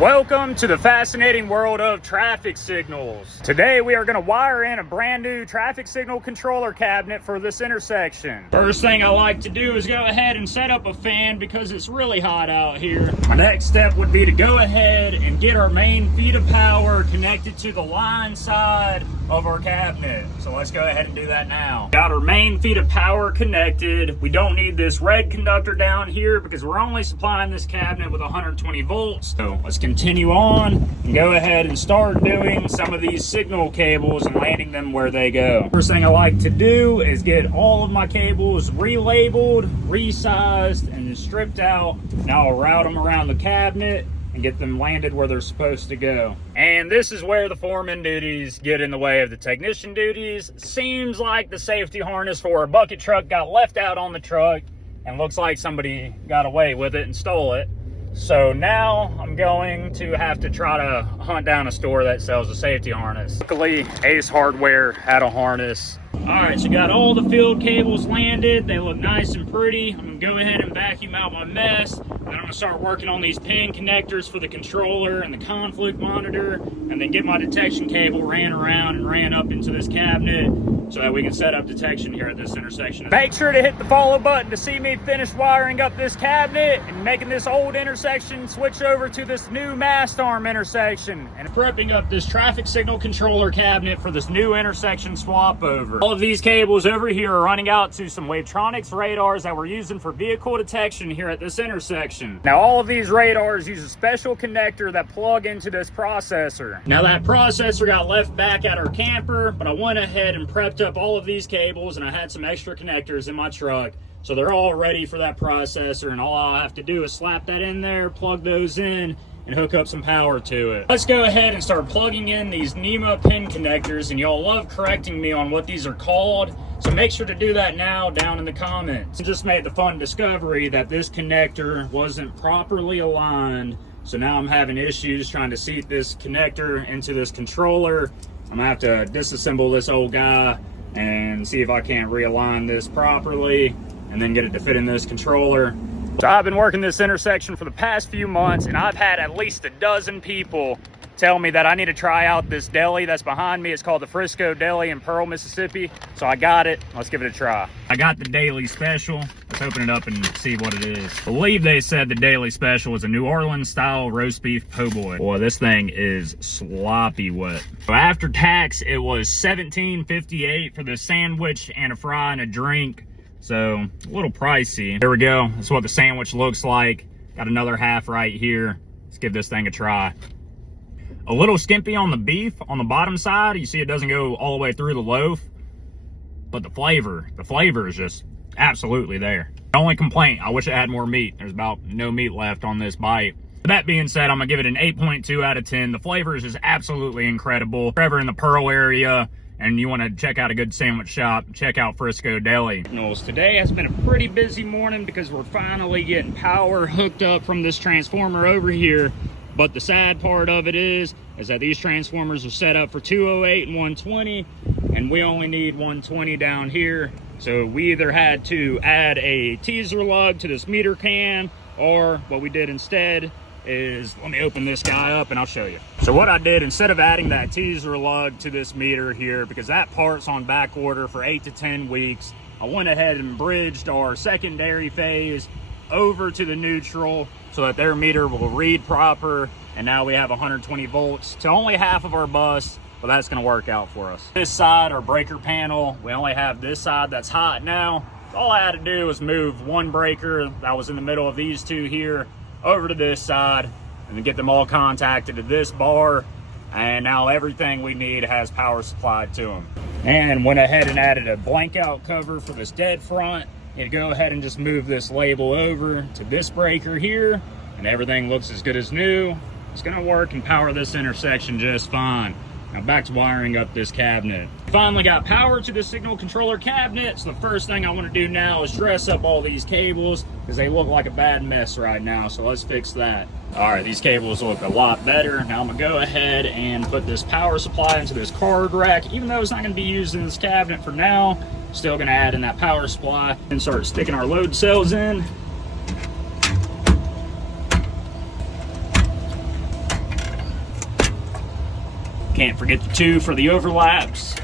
Welcome to the fascinating world of traffic signals. Today we are going to wire in a brand new traffic signal controller cabinet for this intersection. First thing I like to do is go ahead and set up a fan because it's really hot out here. My next step would be to go ahead and get our main feed of power connected to the line side of our cabinet. So let's go ahead and do that now. Got our main feed of power connected. We don't need this red conductor down here because we're only supplying this cabinet with 120 volts. So let's continue on and go ahead and start doing some of these signal cables and landing them where they go. First thing I like to do is get all of my cables relabeled, resized, and stripped out. Now I'll route them around the cabinet and get them landed where they're supposed to go. And this is where the foreman duties get in the way of the technician duties. Seems like the safety harness for a bucket truck got left out on the truck and looks like somebody got away with it and stole it. So now I'm going to have to try to hunt down a store that sells a safety harness. Luckily, Ace Hardware had a harness. All right, so got all the field cables landed. They look nice and pretty. I'm gonna go ahead and vacuum out my mess. Then I'm gonna start working on these pin connectors for the controller and the conflict monitor, and then get my detection cable ran around and ran up into this cabinet so that we can set up detection here at this intersection. Make sure to hit the follow button to see me finish wiring up this cabinet and making this old intersection switch over to this new mast arm intersection, and prepping up this traffic signal controller cabinet for this new intersection swap over. All of these cables over here are running out to some Wavetronics radars that we're using for vehicle detection here at this intersection. Now all of these radars use a special connector that plug into this processor. Now that processor got left back at our camper, but I went ahead and prepped up all of these cables, and I had some extra connectors in my truck, so they're all ready for that processor, and all I have to do is slap that in there, plug those in, and hook up some power to it. Let's go ahead and start plugging in these NEMA pin connectors, and y'all love correcting me on what these are called, so make sure to do that now down in the comments. I just made the fun discovery that this connector wasn't properly aligned, so now I'm having issues trying to seat this connector into this controller. I'm gonna have to disassemble this old guy and see if I can't realign this properly and then get it to fit in this controller. So I've been working this intersection for the past few months, and I've had at least a dozen people tell me that I need to try out this deli that's behind me. It's called the Frisco Deli in Pearl, Mississippi. So I got it. Let's give it a try. I got the daily special. Let's open it up and see what it is. I believe they said the daily special was a New Orleans style roast beef po' boy. Boy, this thing is sloppy wet. So after tax, it was $17.58 for the sandwich and a fry and a drink. So a little pricey. There we go. That's what the sandwich looks like. Got another half right here. Let's give this thing a try. A little skimpy on the beef on the bottom side. You see it doesn't go all the way through the loaf, but the flavor is just absolutely there. The only complaint, I wish it had more meat. There's about no meat left on this bite. That being said, I'm gonna give it an 8.2 out of 10. The flavor is just absolutely incredible. If you're ever in the Pearl area and you want to check out a good sandwich shop, check out Frisco Deli. Today has been a pretty busy morning because we're finally getting power hooked up from this transformer over here. But the sad part of it is that these transformers are set up for 208 and 120, and we only need 120 down here. So we either had to add a teaser lug to this meter can, or what we did instead is, let me open this guy up and I'll show you. So what I did, instead of adding that teaser lug to this meter here, because that part's on back order for 8 to 10 weeks, I went ahead and bridged our secondary phase over to the neutral so that their meter will read proper, and now we have 120 volts to only half of our bus, but that's going to work out for us. This side, our breaker panel, we only have this side that's hot now. All I had to do was move one breaker that was in the middle of these two here over to this side and then get them all contacted to this bar, and now everything we need has power supplied to them. And went ahead and added a blank out cover for this dead front. You go ahead and just move this label over to this breaker here, and everything looks as good as new. It's gonna work and power this intersection just fine. Now back to wiring up this cabinet. Finally got power to the signal controller cabinet, so the first thing I want to do now is dress up all these cables because they look like a bad mess right now, so let's fix that. All right, these cables look a lot better. Now I'm gonna go ahead and put this power supply into this card rack. Even though it's not gonna be used in this cabinet for now, still gonna add in that power supply and start sticking our load cells in. Can't forget the 2 for the overlaps.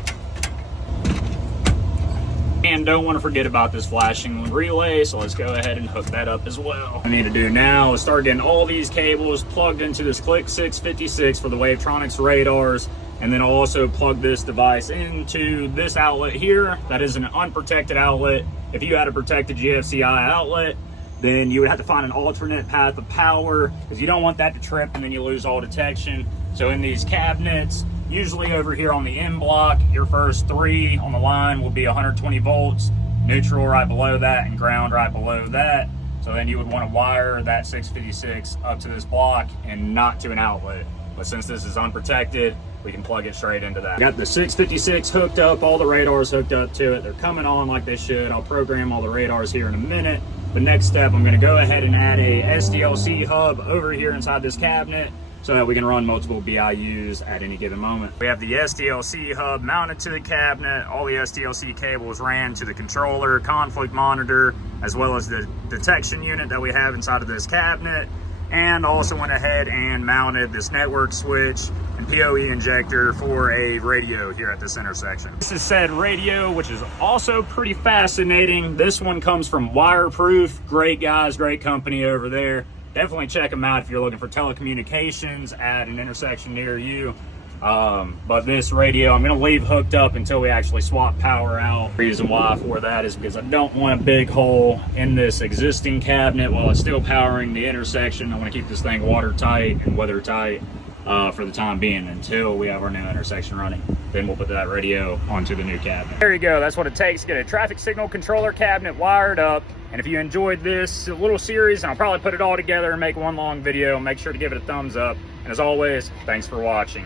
And don't want to forget about this flashing relay, so let's go ahead and hook that up as well. What I need to do now is start getting all these cables plugged into this Click 656 for the Wavetronics radars, and then I'll also plug this device into this outlet here. That is an unprotected outlet. If you had a protected GFCI outlet, then you would have to find an alternate path of power, because you don't want that to trip and then you lose all detection. So in these cabinets, usually over here on the end block, your first 3 on the line will be 120 volts, neutral right below that, and ground right below that. So then you would want to wire that 656 up to this block and not to an outlet. But since this is unprotected, we can plug it straight into that. Got the 656 hooked up, all the radars hooked up to it. They're coming on like they should. I'll program all the radars here in a minute. The next step, I'm going to go ahead and add a SDLC hub over here inside this cabinet, so that we can run multiple BIUs at any given moment. We have the SDLC hub mounted to the cabinet. All the SDLC cables ran to the controller, conflict monitor, as well as the detection unit that we have inside of this cabinet. And also went ahead and mounted this network switch and PoE injector for a radio here at this intersection. This is said radio, which is also pretty fascinating. This one comes from Wireproof. Great guys, great company over there. Definitely check them out if you're looking for telecommunications at an intersection near you. But this radio, I'm going to leave hooked up until we actually swap power out. The reason why for that is because I don't want a big hole in this existing cabinet while it's still powering the intersection. I want to keep this thing watertight and weather tight for the time being until we have our new intersection running. Then we'll put that radio onto the new cabinet. There you go. That's what it takes to get a traffic signal controller cabinet wired up. And if you enjoyed this little series, and I'll probably put it all together and make one long video, make sure to give it a thumbs up. And as always, thanks for watching.